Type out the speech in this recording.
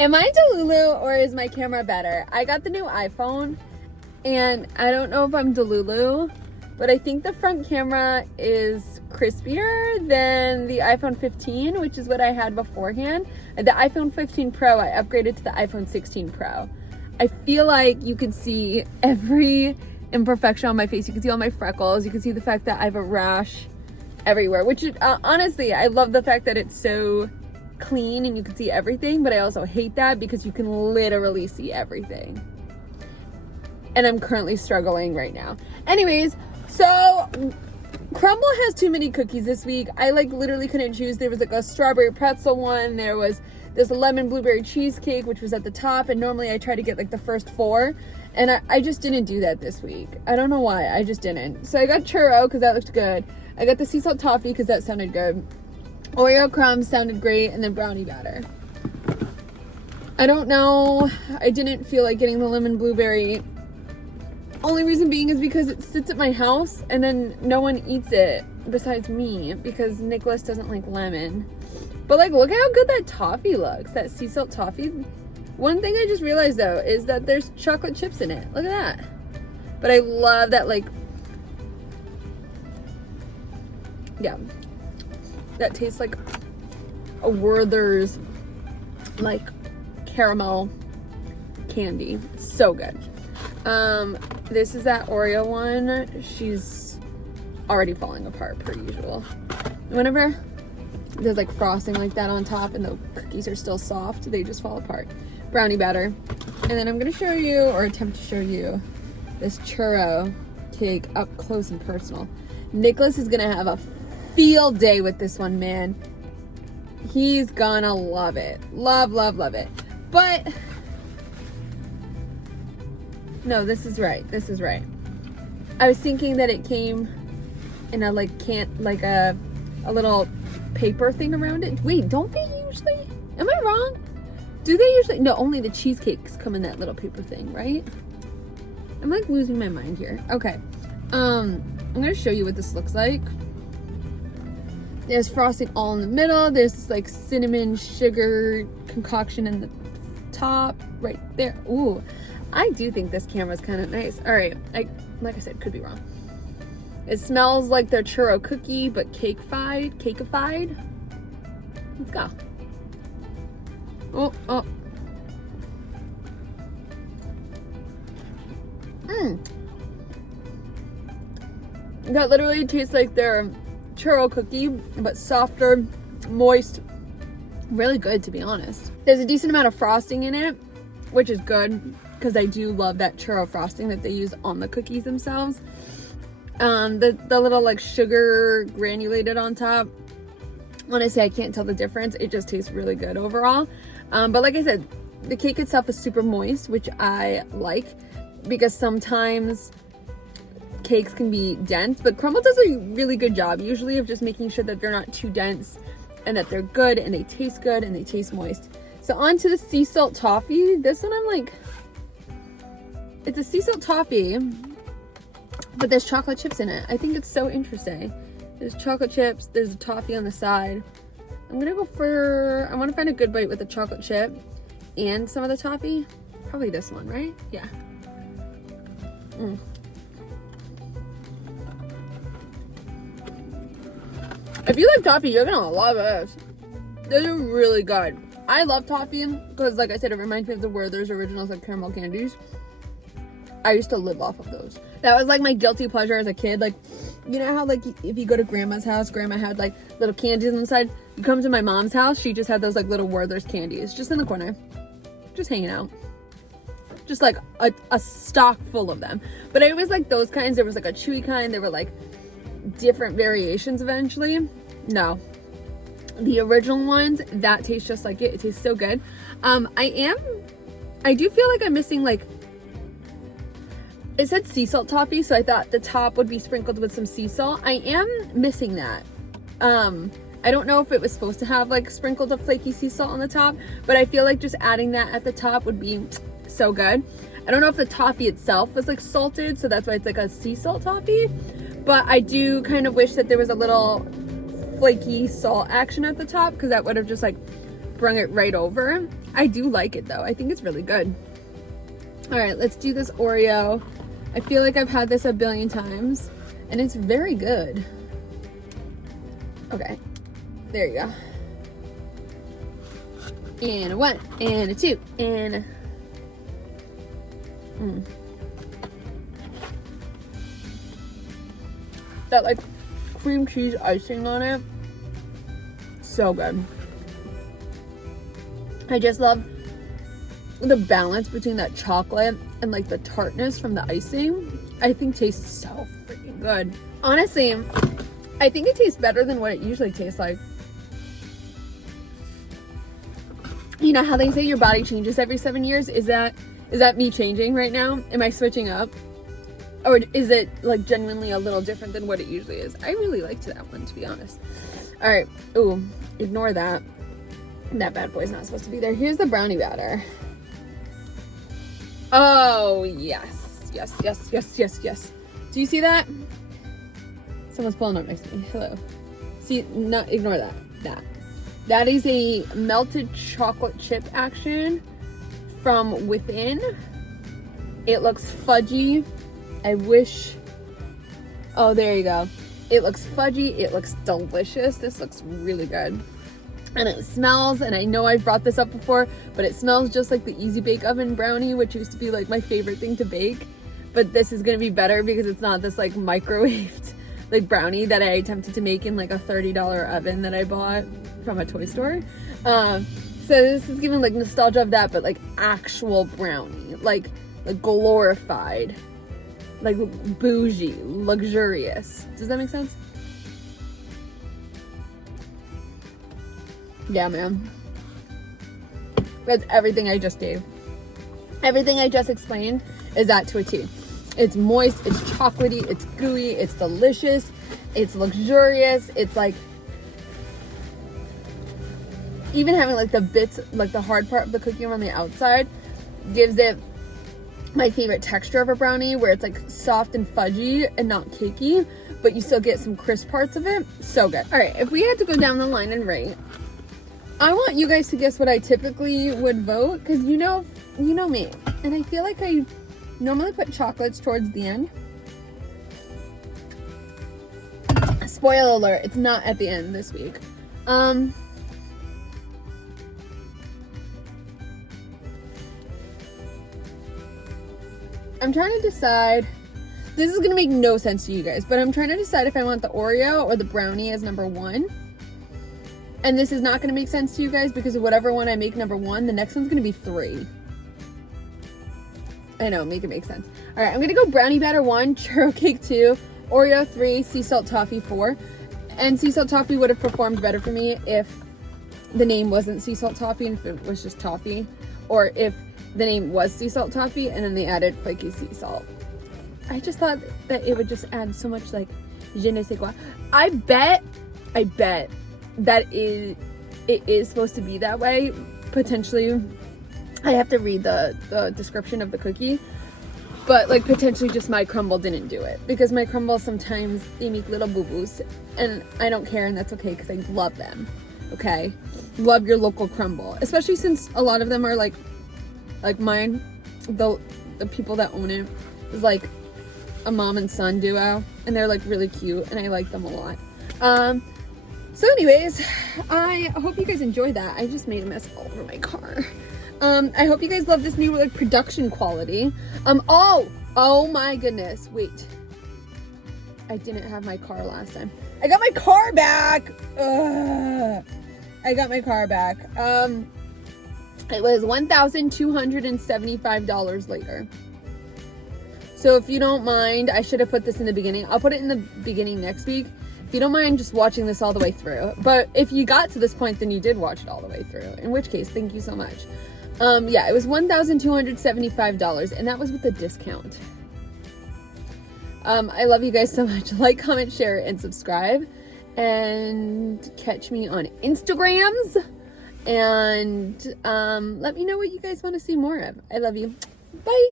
Am I Delulu or is my camera better? I got the new iPhone and I don't know if I'm Delulu, but I think the front camera is crispier than the iPhone 15, which is what I had beforehand. The iPhone 15 Pro, I upgraded to the iPhone 16 Pro. I feel like you could see every imperfection on my face. You can see all my freckles. You can see the fact that I have a rash everywhere, which honestly, I love the fact that it's so clean and you can see everything, but I also hate that because you can literally see everything. And I'm currently struggling right now. Anyways, so CRUMBL has too many cookies this week. I like literally couldn't choose. There was like a strawberry pretzel one. There was this lemon blueberry cheesecake, which was at the top. And normally I try to get like the first 4. And I just didn't do that this week. I don't know why. I just didn't. So I got churro because that looked good. I got the sea salt toffee because that sounded good. Oreo crumbs sounded great, and then brownie batter. I don't know. I didn't feel like getting the lemon blueberry. Only reason being is because it sits at my house, and then no one eats it besides me because Nicholas doesn't like lemon. But like, look how good that toffee looks. That sea salt toffee. One thing I just realized though is that there's chocolate chips in it. Look at that. But I love that, like, yeah. That tastes like a Werther's, like, caramel candy. It's so good. This is that Oreo one. She's already falling apart per usual. Whenever there's like frosting like that on top and the cookies are still soft, they just fall apart. Brownie batter. And then I'm gonna show you, or attempt to show you, this churro cake up close and personal. Nicholas is gonna have a field day with this one, man. He's gonna love it. Love, love, love it. But no, this is right. This is right. I was thinking that it came in a a little paper thing around it. Wait, don't they usually? Am I wrong? Do they usually? No, only the cheesecakes come in that little paper thing, right? I'm like losing my mind here. Okay. I'm gonna show you what this looks like. There's frosting all in the middle. There's this like cinnamon sugar concoction in the top right there. Ooh, I do think this camera's kind of nice. All right, like I said, could be wrong. It smells like their churro cookie, but cakeified. Let's go. Oh. That literally tastes like their churro cookie, but softer, moist, really good, to be honest. There's a decent amount of frosting in it, which is good because I do love that churro frosting that they use on the cookies themselves. The little like sugar granulated on top, honestly I can't tell the difference. It just tastes really good overall. But like I said, the cake itself is super moist, which I like because sometimes cakes can be dense, but CRUMBL does a really good job usually of just making sure that they're not too dense and that they're good and they taste good and they taste moist. So on to the sea salt toffee. This one I'm like, it's a sea salt toffee, but there's chocolate chips in it. I think it's so interesting. There's chocolate chips, there's a toffee on the side. I'm gonna go for, I wanna find a good bite with the chocolate chip and some of the toffee. Probably this one, right? Yeah. If you like toffee, you're gonna love this. These are really good. I love toffee because, like I said, it reminds me of the Werther's Originals, like caramel candies. I used to live off of those. That was like my guilty pleasure as a kid. Like, you know how like if you go to grandma's house, grandma had like little candies inside. You come to my mom's house, she just had those like little Werther's candies just in the corner, just hanging out. Just like a stock full of them. But I always like those kinds. There was like a chewy kind. There were like different variations eventually. No, the original ones, that tastes just like it. It tastes so good. I do feel like I'm missing, like, it said sea salt toffee, so I thought the top would be sprinkled with some sea salt. I am missing that. I don't know if it was supposed to have like sprinkled a flaky sea salt on the top, but I feel like just adding that at the top would be so good. I don't know if the toffee itself was like salted, so that's why it's like a sea salt toffee, but I do kind of wish that there was a little flaky salt action at the top, because that would have just like brung it right over. I do like it though. I think it's really good. All right, let's do this Oreo. I feel like I've had this a billion times and it's very good. Okay, there you go. And a 1, and a 2, and a... That like cream cheese icing on it, so good. I just love the balance between that chocolate and like the tartness from the icing. I think tastes so freaking good. Honestly, I think it tastes better than what it usually tastes like. You know how they say your body changes every 7 years? Is that me changing right now? Am I switching up? Or is it like genuinely a little different than what it usually is? I really liked that one, to be honest. All right. Ooh, ignore that. That bad boy's not supposed to be there. Here's the brownie batter. Oh, yes. Yes, yes, yes, yes, yes. Do you see that? Someone's pulling up next to me. Hello. See, not ignore that. That is a melted chocolate chip action from within. It looks fudgy. I wish, oh, there you go. It looks fudgy, it looks delicious. This looks really good. And it smells, and I know I've brought this up before, but it smells just like the Easy Bake Oven brownie, which used to be like my favorite thing to bake. But this is gonna be better because it's not this like microwaved like brownie that I attempted to make in like a $30 oven that I bought from a toy store. So this is giving like nostalgia of that, but like actual brownie, like glorified. Like bougie, luxurious. Does that make sense? Yeah, man. That's everything I just gave. Everything I just explained is that to a T. It's moist, it's chocolatey, it's gooey, it's delicious, it's luxurious, it's like, even having like the bits, like the hard part of the cookie on the outside gives it my favorite texture of a brownie, where it's like soft and fudgy and not cakey, but you still get some crisp parts of it. So good. All right, if we had to go down the line and rate, I want you guys to guess what I typically would vote, because you know me, and I feel like I normally put chocolates towards the end. Spoiler alert, it's not at the end this week. I'm trying to decide, this is gonna make no sense to you guys, but I'm trying to decide if I want the Oreo or the brownie as number 1. And this is not gonna make sense to you guys because of whatever one I make number 1, the next one's gonna be 3. I know, make it make sense. All right, I'm gonna go brownie batter 1, churro cake 2, Oreo 3, sea salt toffee 4. And sea salt toffee would have performed better for me if the name wasn't sea salt toffee and if it was just toffee, or if the name was sea salt toffee and then they added flaky sea salt. I just thought that it would just add so much like je ne sais quoi. I bet that it is supposed to be that way. Potentially, I have to read the description of the cookie, but like potentially just my crumble didn't do it, because my crumble sometimes they make little boo-boos and I don't care, and that's okay because I love them. Okay, love your local crumble, especially since a lot of them are like mine, the people that own it is like a mom and son duo, and they're like really cute and I like them a lot. So anyways, I hope you guys enjoyed that. I just made a mess all over my car. I hope you guys love this new like production quality. Oh my goodness, wait, I didn't have my car last time. I got my car back. I got my car back. It was $1,275 later. So if you don't mind, I should have put this in the beginning. I'll put it in the beginning next week. If you don't mind just watching this all the way through. But if you got to this point, then you did watch it all the way through. In which case, thank you so much. Yeah, it was $1,275, and that was with a discount. I love you guys so much. Like, comment, share, and subscribe. And catch me on Instagrams. And let me know what you guys want to see more of. I love you. Bye.